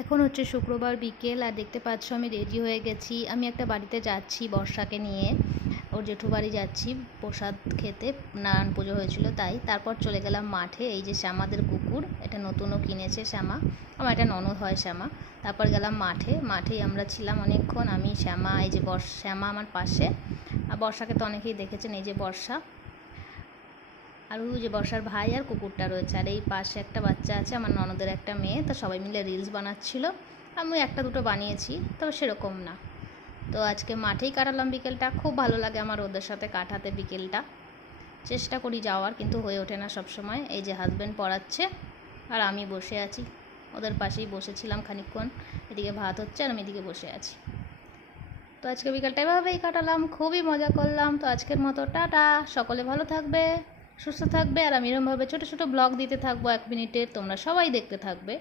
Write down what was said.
এখন হচ্ছে শুক্রবার বিকেল, আর দেখতে পাচ্ছ আমি রেডি হয়ে গেছি। আমি একটা বাড়িতে যাচ্ছি বর্ষাকে নিয়ে, ওর জেঠু বাড়ি যাচ্ছি প্রসাদ খেতে, নারায়ণ পুজো হয়েছিল তাই। তারপর চলে গেলাম মাঠে। এই যে শ্যামাদের কুকুর, এটা নতুনও কিনেছে শ্যামা, আমার এটা ননদ হয় শ্যামা। তারপর গেলাম মাঠেই আমরা ছিলাম অনেকক্ষণ, আমি শ্যামা, এই যে শ্যামা আমার পাশে। আর বর্ষাকে তো অনেকেই দেখেছেন, এই যে বর্ষা, আর ওই যে বর্ষার ভাই আর কুকুরটা রয়েছে। আর এই পাশে একটা বাচ্চা আছে, আমার ননদের একটা মেয়ে, তো সবাই মিলে রিলস বানাচ্ছিল। আমি একটা দুটো বানিয়েছি, তবে সেরকম না। তো আজকে মাঠেই কাটালাম বিকেলটা। খুব ভালো লাগে আমার ওদের সাথে কাটাতে বিকেলটা। চেষ্টা করি যাওয়ার, কিন্তু হয়ে ওঠে না সব সময়। এই যে হাজব্যান্ড পড়াচ্ছে আর আমি বসে আছি, ওদের পাশেই বসেছিলাম খানিকক্ষণ। এদিকে ভাত হচ্ছে আর আমি এদিকে বসে আছি। তো আজকে বিকালটা এভাবেই কাটালাম, খুবই মজা করলাম। তো আজকের মতো টাটা, সকলে ভালো থাকবে, সুস্থ থাকবে। আর আমি এরকমভাবে ছোটো ছোটো ব্লগ দিতে থাকবো 1 মিনিটের, তোমরা সবাই দেখতে থাকবে।